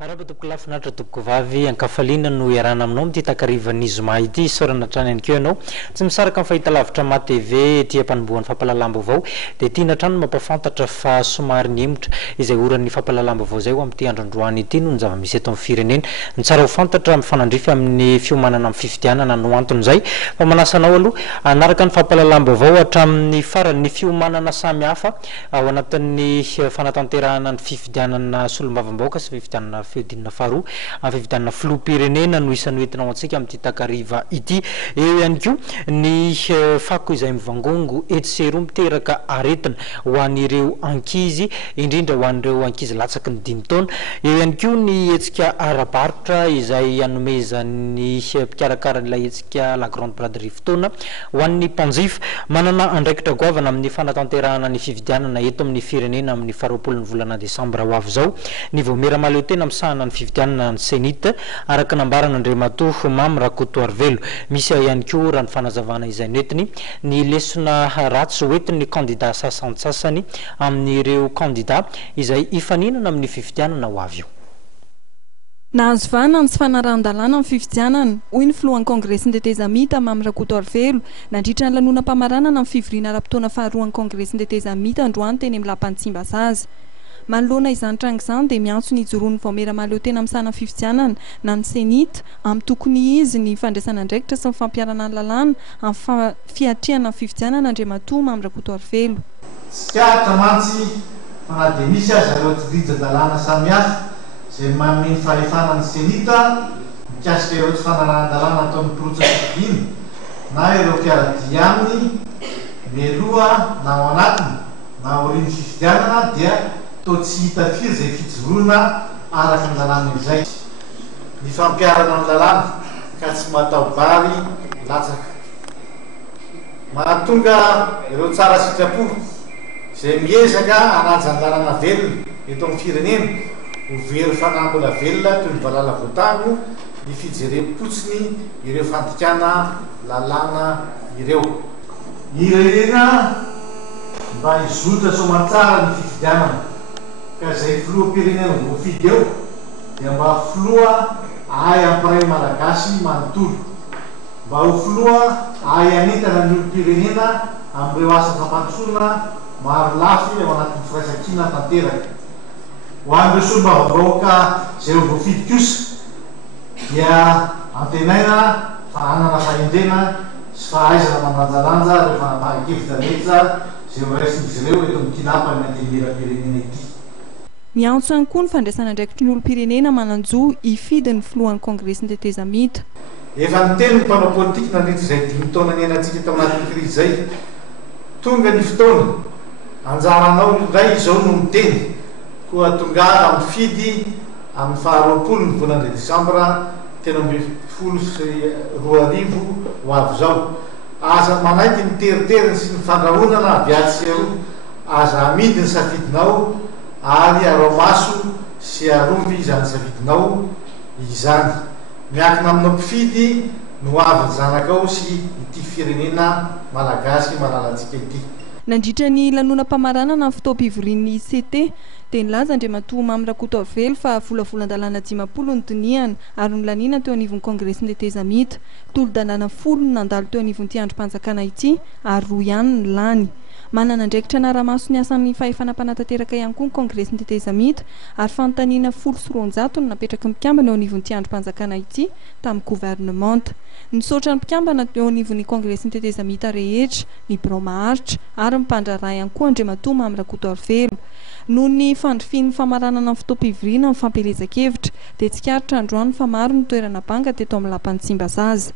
Araba-topoko lafinaritra topoko vavy ankafaliana no iarana aminao ty takarivan'ny zoma ity sorana trany any keo ianao tsy misaraka amin'ny fahitalavitra ma TV ety ampanombohan'ny fampalalam-baovao dia tiana trano mampafantatra fa somary niemotra izay oran'ny fampalalam-baovao zay ho amin'ity androandroany ity no ny zava-misy eto amin'ny firenena ny tsara ho fantatra mifanandrify amin'ny fiomanana amin'ny fifidianana no anton'izay fa manasanao aloha anaraka ny fampalalam-baovao hatramin'ny farany fiomanana samy hafa ao anatin'ny fanatanterahana ny fifidianana solombavam-bahoaka sy fifidianana fiodinana faharoa amin'ny fifidianana filoham-pirenena no isan'ny entinao antsika amin'ity takariva ity eo ihany koa ny fako izay mivangongo etseroa miteraka aretina ho an'ireo ankizy indrindra ho an'ireo ankizy latsaky ny 5 taona eo ihany koa ny hetsika ara-barotra izay anomezan'ny mpikarakaraan'ilay hetsika la grande braderie fotoana ho an'ny mpanjifa manana andraikitra goavana amin'ny fanatanterahana ny fifidianana eto amin'ny firenena amin'ny 20 ny volana desambra ho avy zao ny voamera-maleo tena misahana ny fifidianana ny senita araka nambarana Andriamatoa Mamy Rakotoarivelo misy ihany koa raha ny fanazavana izay netiny ny lesona ratsy hoentin'ny candidat sasantsasany amin'ireo candidat izay ifaninana amin'ny fifidianana ho avy io. Nahazo vahana ny tsy fanarahan-dalàna amin'ny fifidianana hoy ny filohan'ny kongresin'ny tetezamita Mamy Rakotoarivelo nandritra ny lanonam-pamaranana amin'ny fivoriana ara-potoana faharoa ny kongresin'ny tetezamita androany teny amin'ny lapan'ny Tsimbazaza. Manoloana izany tranga izany dia miantso ny ijoroan'ny voamera-maleo tena misahana ny fifidianana na ny senita amin'ny tokony izy ny fandraisana andraikitra sy ny fampiarana ny lalàna amin'ny fiatriana ny fifidianana Andriamatoa Mamy Rakotoarivelo. Tsy tiatra mantsy fa na dia misy azy ireo tsidijan-dalàna samihafa izay manome fahefana ny senita mikasika ireo tsy fanarahan-dalàna ataon'ny porotsafidiana na ireo mpiaradia aminy mialoha na ao anatiny na aorian'ny fifidianana dia to tsy hita firy izay fijoroana araka ny lalàna izay ny fampiarana ny lalàna ka tsy matao bary latsaka mahatonga ireo tsara sitrapo izay miezaka anaja ny lalàna velona eto amin'ny firenena ho very fanambola velona toy ny valala voatango ny fijerem-potsiny ireo fandikana lalàna ireo irena mba hizotra somantsara ny fifidianana ka izay filoham-pirenena voafidy eo dia mba filoha ay ampiray malagasy manontolo mba ho filoha ay anentana ny olo-pirenena amin'ireo asa fampandrosorana maro lafy ao anatin'ny firaisan-kina tanteraka ho an'ireo solombavam-bahoaka izay ho voafidy kosa dia antenaina fa anana fahendrena sy fahaizana mananjalanja ireo fanapahan-kevitra rehetra izay ho raisin'izy ireo eto amin'ny kinapa ny antenimera-pirenena ity. Miantso ihany koa ny fandraisana andraikitry ny olo-pirenena mananjo ifidy ny filohan'ny kongresin'ny tetezamita. Efa niteny ny mpanao politika nandritra izay 5 taona niainantsika tao anatin'ny krizy izay tonga ny fotoana anjaranao indray izao no miteny koa tongara amin'ny fidy amin'ny 20 ny volana desambra tena 2022 ho avy zao aza manaiky ny teriteriny sy ny fandrahona na aviatsy ero aza amidy ny safidinao ary arao maso sy arovy izany safidinao izany miakina aminao mpifidy no avy ny zanakao sy ity firenena malagasy malalantsika ity. Nandritra ny lanonam-pamaranana amin'ny fotoam-pivorian'ny ICT dia nilaza Andriamatoa Mamy Rakotoarivelo fa volavolan-dalàna 50 ny diniany ary nolaniana teo anivon'ny kongresin'ny tetezamita tolo-dalàna 10 ny nandalo teo anivon'ity androm-panjakana ity ary 2 ihany ny lany. Manana andraikitra anara-maso ny asan'ny fahefana-panatanteraka ihany koa ny kongresin'ny tetezamita ary fanontaniana 100 ny napetraka mikambana eo anivon'ity androm-panjakana ity tamin'ny gouvernemanta. Nisaotra ny mpikambana eo anivon'ny kongresin'ny tetezamita rehetra ny birao maharitra ary mpandraraha ihany koa Andriamatoa Mamy Rakotoarivelo. Noho ny fandrofian'ny famaranana amin'ny fotoam-pivoriana amin'ny fampelezan-kevitra dia tsikaritra androany fa maro ny toerana banga teto amin'ny lapan'ny Tsimbazaza.